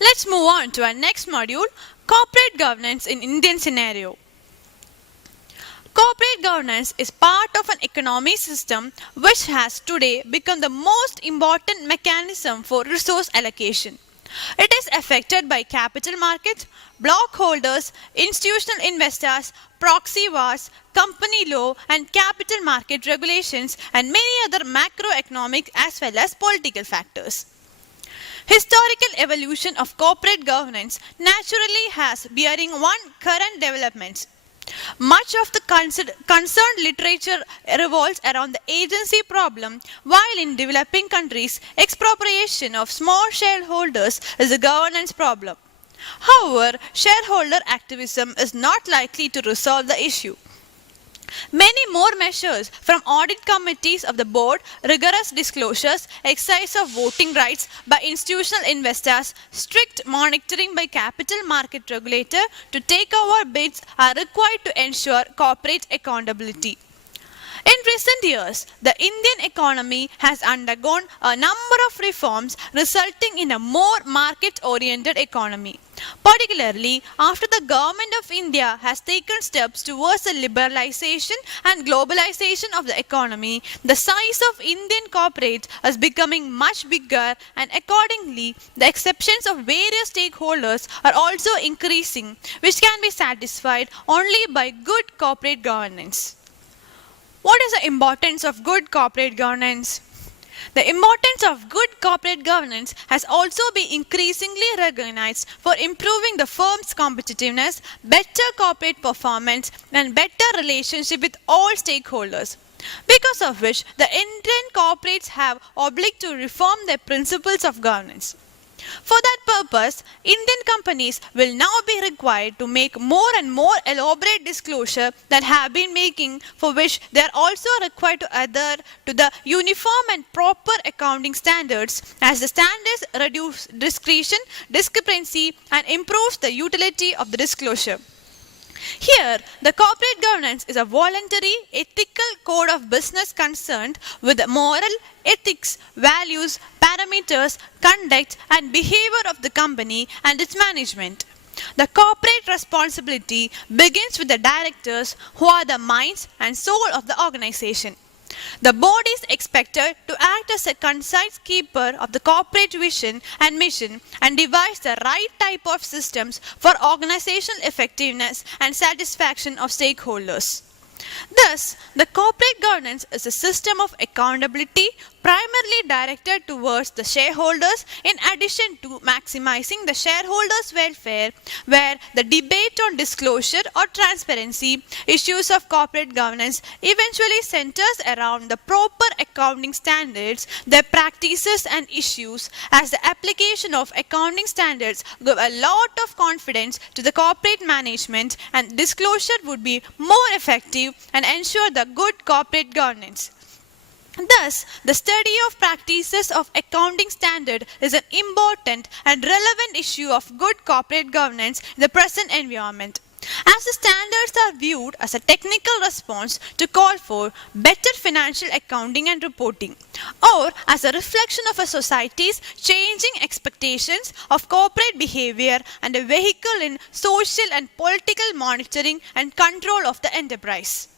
Let's move on to our next module, corporate governance in Indian scenario. Corporate governance is part of an economy system which has today become the most important mechanism for resource allocation. It is affected by capital markets, block holders, institutional investors, proxy wars, company law, and capital market regulations, and many other macroeconomic as well as political factors. Historical evolution of corporate governance naturally has bearing on current developments. Much of the concerned literature revolves around the agency problem, while in developing countries, expropriation of small shareholders is a governance problem. However, shareholder activism is not likely to resolve the issue. Many more measures, from audit committees of the board, rigorous disclosures, exercise of voting rights by institutional investors, strict monitoring by capital market regulator to take over bids are required to ensure corporate accountability. In recent years, the Indian economy has undergone a number of reforms resulting in a more market-oriented economy. Particularly after the government of India has taken steps towards the liberalization and globalization of the economy, the size of Indian corporates is becoming much bigger, and accordingly, the exceptions of various stakeholders are also increasing, which can be satisfied only by good corporate governance. What is the importance of good corporate governance? The importance of good corporate governance has also been increasingly recognized for improving the firm's competitiveness, better corporate performance, and better relationship with all stakeholders. Because of which, the Indian corporates have obliged to reform their principles of governance. For that purpose, Indian companies will now be required to make more and more elaborate disclosure that have been making, for which they are also required to adhere to the uniform and proper accounting standards, as the standards reduce discretion, discrepancy, and improves the utility of the disclosure. Here, the corporate governance is a voluntary, ethical code of business concerned with moral, ethics, values, parameters, conduct, and behavior of the company and its management. The corporate responsibility begins with the directors, who are the minds and soul of the organization. The board is expected to act as a concise keeper of the corporate vision and mission and devise the right type of systems for organizational effectiveness and satisfaction of stakeholders. Thus, the corporate governance is a system of accountability primarily directed towards the shareholders, in addition to maximizing the shareholders' welfare, where the debate on disclosure or transparency issues of corporate governance eventually centers around the proper accounting standards, their practices and issues, as the application of accounting standards give a lot of confidence to the corporate management, and disclosure would be more effective and ensure the good corporate governance. Thus, the study of practices of accounting standard is an important and relevant issue of good corporate governance in the present environment. As the standards are viewed as a technical response to call for better financial accounting and reporting, or as a reflection of a society's changing expectations of corporate behavior and a vehicle in social and political monitoring and control of the enterprise.